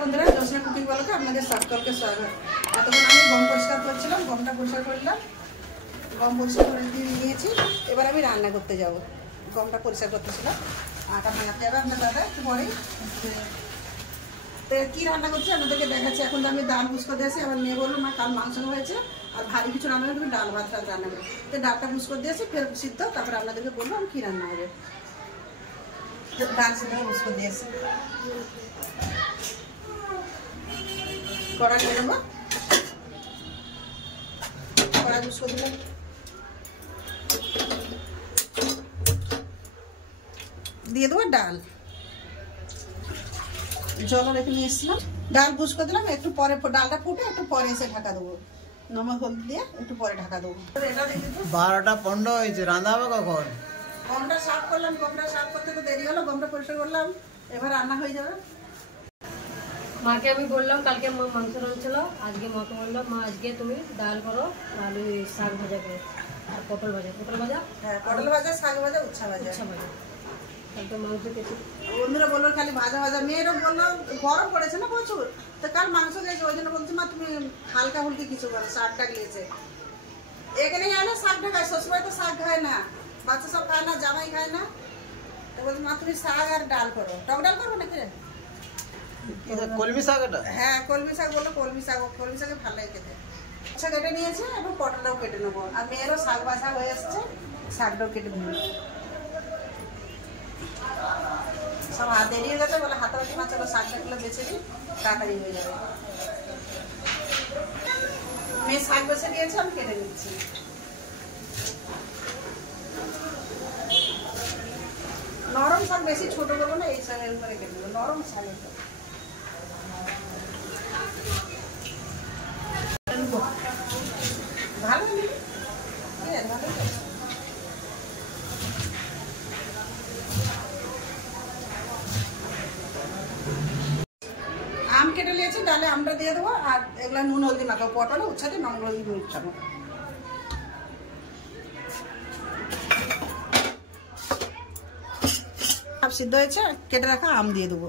বন্ধুরা জোসনা কুকিং ব্লগে আপনাদের সকলকে স্বাগত। এতক্ষণ আমি গম পরিষ্কার করছিলাম, গমটা পরিষ্কার করলাম, গম পরিষ্কার করে দিয়ে নিয়েছি। এবার আমি রান্না করতে যাব। গমটা পরিষ্কার করতেছিলাম, আটা ভাঙাতে যাবে আপনার দাদা একটু পরেই। তো কী রান্না করছি আপনাদেরকে দেখাচ্ছি। এখন তো আমি ডাল বুঝ করে দিয়েছি। আমার মেয়ে বললো মা কাল মাংস হয়েছে আর ভারী কিছু রান্না করে তুমি ডাল ভাত রান্না করো। তো ডালটা বুঝ করে দিয়েছি, ফের সিদ্ধ। তারপরে আপনাদেরকে বলবো আমি কী রান্না হবে। ডাল সিদ্ধ বুঝ করে দিয়েছি। কড়া নিয়ে নেবো, কড়া বুঝ করে দিলাম, দিয়ে দেবো ডাল। জল রেখে নিয়ে এসেছিলাম, ডাল বুঝ করে দিলাম। একটু পরে ডালটা ফুটে একটু পরে এসে ঢাকা দেবো, নমক হলুদ দিয়ে একটু পরে ঢাকা দেবো। 12টা 15 হয়েছে, রান্না হবে কখন? গমটা সাফ করলাম, গমটা সাফ করতে তো দেরি হলো, গমটা পরিষ্কার করলাম, এবার রান্না হয়ে যাবে। মাকে আমি বললাম কালকে মা মাংস রাঁধছিল, আজকে মাকে বললাম মা আজকে তুমি ডাল করো আর ওই শাক ভাজা করো আর পটল ভাজা। হ্যাঁ, পটল ভাজা, শাক ভাজা, উচ্ছা ভাজা। কালকে মাংস খেয়েছি। বন্ধুরা বললো খালি ভাজা ভাজা। মেয়েরও বললো গরম পড়েছে না প্রচুর, তো কাল মাংস খেয়েছে, ওই জন্য বলছি মা তুমি হালকা হুলকি কিছু করো, শাকটা গিয়েছে। এখানে আনে শাকটা খায়, শ্বশুরবাড়ি তো শাক খায় না, বাচ্চা সব খায় না, জামাই খায় না। তো বলছি মা তুমি শাক আর ডাল করো। টক ডাল করবো নাকি রে? কলমি শাক? এটা হ্যাঁ কলমি শাক বললো, কলমি শাকে ভালো লাগে খেতে। আচ্ছা কেটে নিয়েছে, এবং পটলটাও কেটে নেবো। আর মেয়েরও শাক বাছা হয়ে এসছে, শাকটাও কেটে নেবো। সব হাত দেরিয়ে গেছে, বলে হাতাহাতি মা চলো শাকটাগুলো বেছে দিই, তাড়াতাড়ি হয়ে যাবে। মেয়ে শাক বেছে দিয়েছে, আমি কেটে নিচ্ছি। নরম শাক বেশি ছোট করবো না, এই শাকের উপরে কেটে নেবো, নরম শাক। ভালো ভালো। আম কেটে নিয়েছি, ডালে আমটা দিয়ে দেবো। আর এগুলো নুন হলদি মাখাবো, পটলে উচ্ছাতে নুন হলদি মিশাবো। সব সিদ্ধ হয়েছে, কেটে রাখা আম দিয়ে দেবো।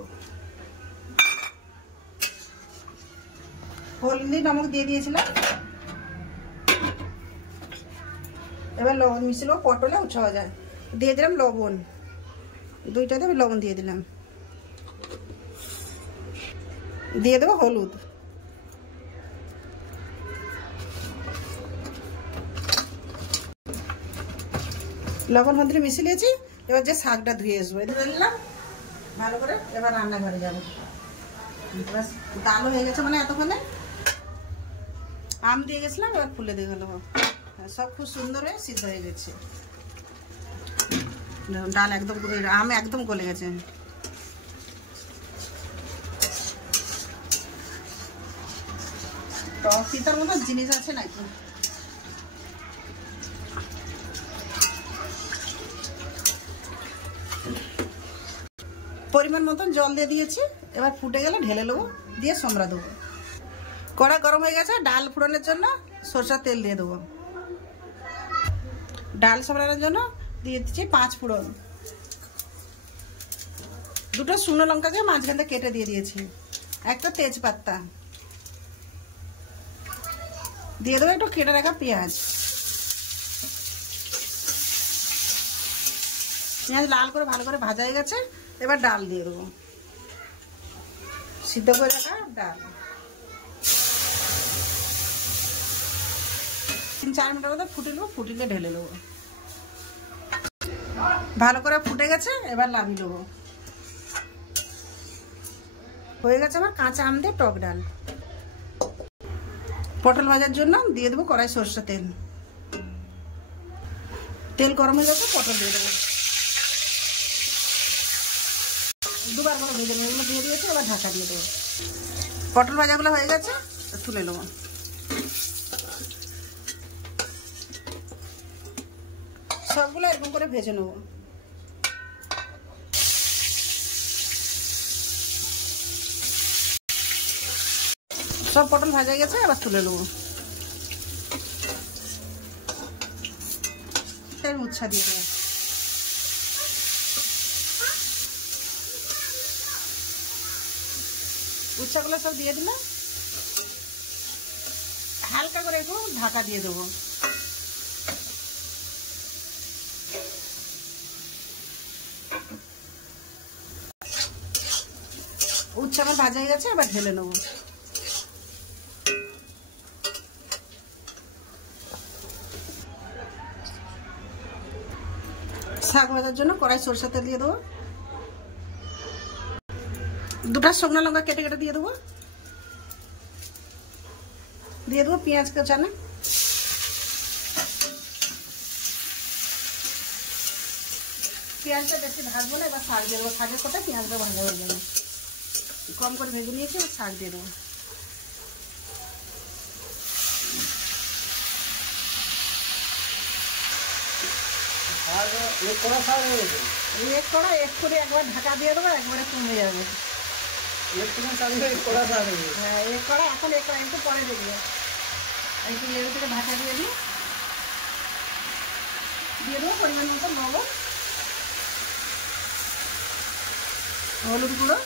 হলদি নমক দিয়ে দিয়েছিলাম, এবার লবণ মিশিয়ে পটলে উচ্ছা ভাজা দিয়ে দিলাম। লবণ দুইটাতে আমি লবণ দিয়ে দিলাম, দিয়ে দেবো হলুদ। লবণ হলুদ মিশিয়ে নিয়েছি। এবার যে শাকটা ধুয়ে আসবো দিলাম ভালো করে। এবার রান্নাঘরে যাবো। ডালও হয়ে গেছে, মানে এতক্ষণে আম দিয়ে গেছিলাম, এবার ফুলে দিয়ে গেল। সব খুব সুন্দর হয়ে সিদ্ধ হয়ে গেছে। ডাল একদম, আম একদম গলে গেছে। টক তিতার মতো জিনিস আছে নাকি? পরিমাণ মতন জল দিয়ে দিয়েছি, এবার ফুটে গেলে ঢেলে নেবো, দিয়ে সোমরা দেবো। কড়া গরম হয়ে গেছে, ডাল ফোড়নের জন্য সরষের তেল দিয়ে দেবো। ডাল সোমরানোর জন্য দিয়ে দিচ্ছি 5 ফোড়ন, 2টো শুকনো লঙ্কাকে মাঝখানে কেটে দিয়ে দিয়েছি, একটা তেজপাতা দিয়ে দেবো, একটু কেটে রাখা পেঁয়াজ। পেঁয়াজ লাল করে ভালো করে ভাজা হয়ে গেছে, এবার ডাল দিয়ে দেবো, সিদ্ধ করে রাখা ডাল। 3-4 মিনিটের মধ্যে ফুটে নেবো, ফুটিলে ঢেলে নেবো। ভালো করে ফুটে গেছে, এবার নামিয়ে নেবো। হয়ে গেছে আমার কাঁচা আম দিয়ে টক ডাল। পটল ভাজার জন্য দিয়ে দেবো কড়াই সরষের তেল। তেল গরম হয়ে গেছে, পটল দিয়ে দেবো। দুবার করে ভেজে নিয়ে এগুলো দিয়ে দিয়েছি, এবার ঢাকা দিয়ে দেবো। পটল ভাজাগুলো হয়ে গেছে, তুলে নেবো। সবগুলো এরকম করে ভেজে নেবো। সব পটল ভাজা গেছে, এবার তুলে নেবো। উচ্ছা দিয়ে দেবো। উচ্ছাগুলো সব দিয়ে দিলাম, হালকা করে একটু ঢাকা দিয়ে দেবো। উচ্ছে আমার ভাজা হয়ে গেছে, এবার ঢেলে নেবো। শাক ভাজার জন্য কড়াই সরষের তেল দিয়ে দেবো, 2টা শুকনো লঙ্কা কেটে কেটে দিয়ে দেবো, পেঁয়াজ কুচানো, পেঁয়াজটা বেশি ভাজবো না, এবার শাক দিয়ে দেবো। শাকের কোথায় পেঁয়াজটা ভাজা হয়ে যাবে, কম করে ভেজে নিয়েছি, এবার শাক দিয়ে দেবো। এক কড়া শাক হয়ে গেছে, এক কড়া এক করে একবার ঢাকা দিয়ে দেবো, একবারে কমে যাবে। একটুখানি শাক হয়ে এক কড়া শাক হয়ে গেছে। হ্যাঁ, এক কড়া এখন এক কড়া একটু পরে দেখবে, একটু লেবু থেকে ঢাকা দিয়ে দিই, দিয়ে দেবো পরিমাণ মতো লবণ, হলুদ গুঁড়ো,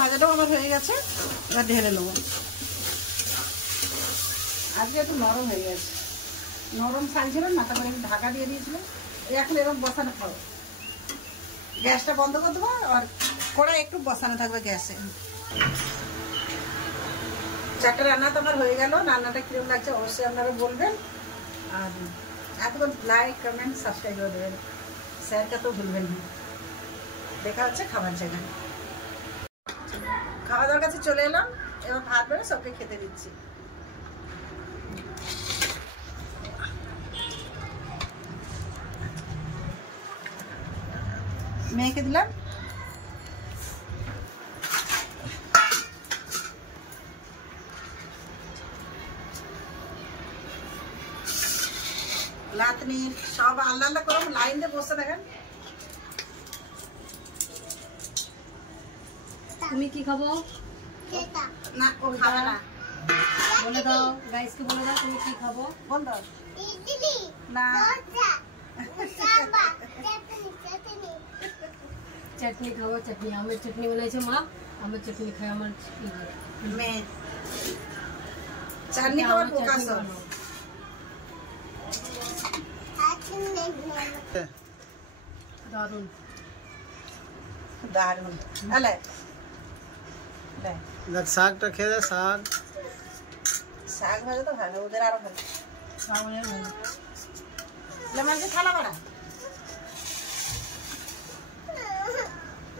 ভাজাটাও আমার হয়ে গেছে, এবার ঢেলে নেবো। আজকে একটু নরম হয়ে গেছে, নরম ছাড়ছিল না, তারপরে একটু ঢাকা দিয়ে দিয়েছিলাম। এখন এরকম বসানো খাবো, গ্যাসটা বন্ধ করে দেবো, আর কড়াই একটু বসানো থাকবে গ্যাসে। 4টা রান্না তো আমার হয়ে গেল। রান্নাটা কিরকম লাগছে অবশ্যই আপনারা বলবেন, আর এতক্ষণ লাইক কমেন্ট সাবস্ক্রাইব করে দেবেন, শেয়ারটা তো ভুলবেন না। দেখা হচ্ছে খাবার জায়গায়। খাওয়া দাওয়ার কাছে চলে এলাম, এবার ভাত বেড়ে সবকে খেতে দিচ্ছি। মেয়েকে দিলাম, লাতনি সব আলাদা আলাদা করে লাইন দিয়ে বসে দেখেন। তুমি কি খাবো? না, ও খাবে না। বলে দাও গাইসকে, বলে দাও তুমি কি খাবো। বল দাও। না, চাটনি খাবো, চাটনি আমের চাটনি বানাইছে মা, আমের চাটনি খাই। আমার মেয়ে চাটনি খাবার পোকা সব। দারুন দারুন। আলে দেখ শাকটা খেয়ে দে, শাক শাক ভাজা তো ভালো, ওদের আরো ভালো। খাওয়ানোর ভালো। লেমনকে থালা বাড়া।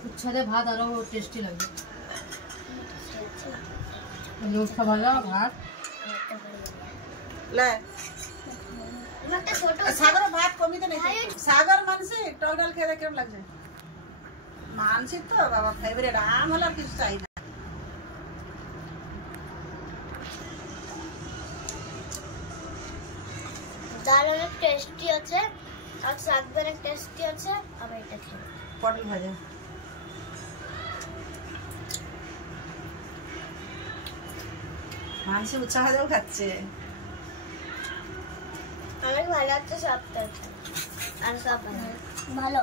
উচ্ছাদে ভাত আরো টেস্টি লাগবে। লুচকা ভাজা ভাত লে সাগর ভাত কমিতে নেই। সাগর মানসি টক ডাল খেয়ে কেমন লাগছে? মানসি তো বাবা ফেভারিট, আম হলে আর কিছু চাই না। ডাল অনেক টেস্টি আছে, আর শাক অনেক টেস্টি আছে। আবার এটা খেয়ে পটল ভাজা মানসি উচ্চা ভাজাও খাচ্ছে। অনেক ভালো আছে সবটা, আর সব ভালো।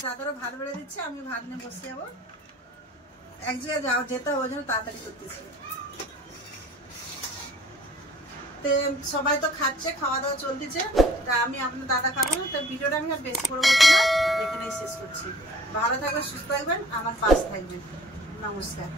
সাগরও ভাত বেড়ে দিচ্ছে, আমি ভাত নিয়ে বসে যাবো। এক জায়গায় যেতে হবে, ওই জন্য তাড়াতাড়ি করতেছি। সবাই তো খাচ্ছে, খাওয়া দাওয়া চলতেছে, তা আমি আপনার দাদা খাবো না, তো ভিডিওটা আমি আর বেশি করে বলছি না, এখানেই শেষ করছি। ভালো থাকবেন, সুস্থ থাকবেন, আমার পাশে থাকবেন। নমস্কার।